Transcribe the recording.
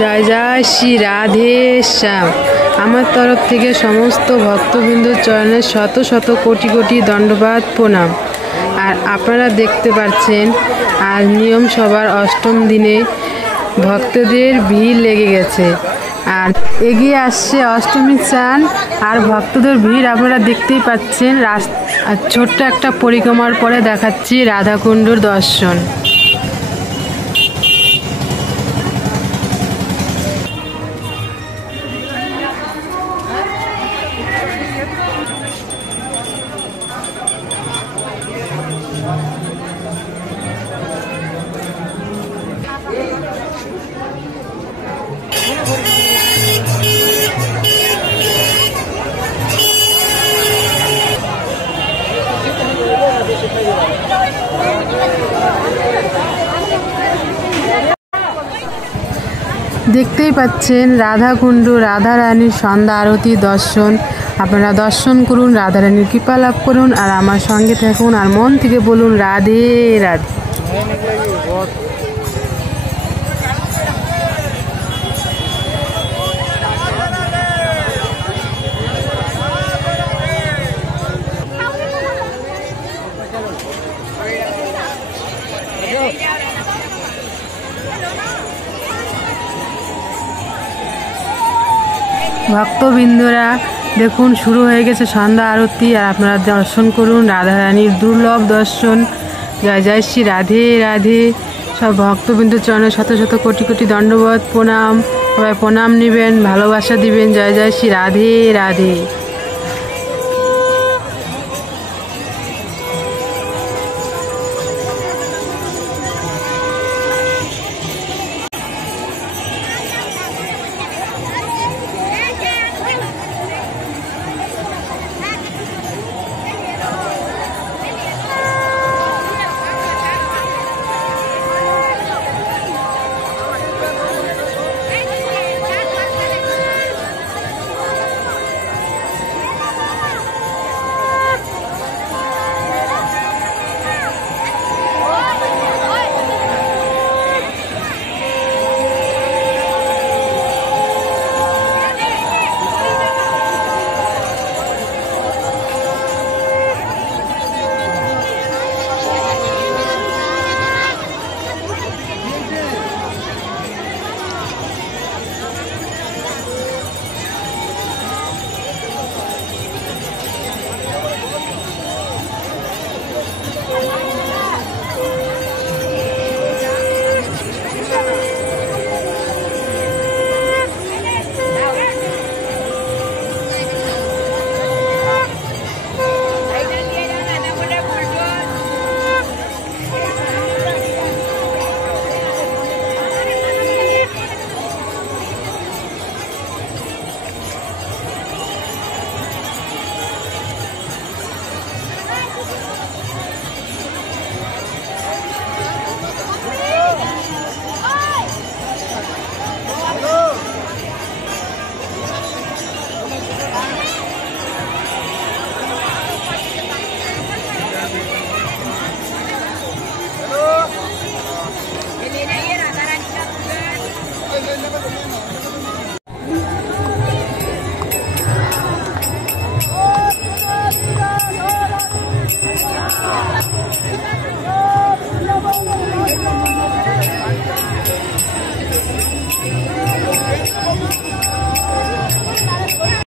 জয় জয় শ্রী রাধে শ্যাম। আমার তরফ থেকে সমস্ত ভক্তবৃন্দর চরণে শত শত কোটি কোটি দণ্ডবাদ প্রণাম। আর আপনারা দেখতে পাচ্ছেন আজ নিয়ম সভার অষ্টম দিনে ভক্তদের ভিড় লেগে গেছে আর এগিয়ে আসছে অষ্টমী চান। আর ভক্তদের ভিড় আপনারা দেখতেই পাচ্ছেন। আর ছোট্ট একটা পরিক্রমার পরে দেখাচ্ছি রাধাকুণ্ডর দর্শন। দেখতেই পাচ্ছেন রাধাকুণ্ড রাধারানীর সন্ধ্যা আরতি দর্শন। আপনারা দর্শন করুন, রাধারানীর কৃপা লাভ করুন আর আমার সঙ্গে থাকুন আর মন থেকে বলুন রাধে রাধে। ভক্তবৃন্দরা দেখুন শুরু হয়ে গেছে সন্ধ্যা আরতি আর আপনারা দর্শন করুন রাধারানীর দুর্লভ দর্শন। জয় জয় শ্রী রাধে রাধে। সব ভক্তবৃন্দ চরণে শত শত কোটি কোটি দণ্ডবত প্রণাম। সবাই প্রণাম নেবেন, ভালোবাসা দিবেন। জয় জয় শ্রী রাধে রাধে।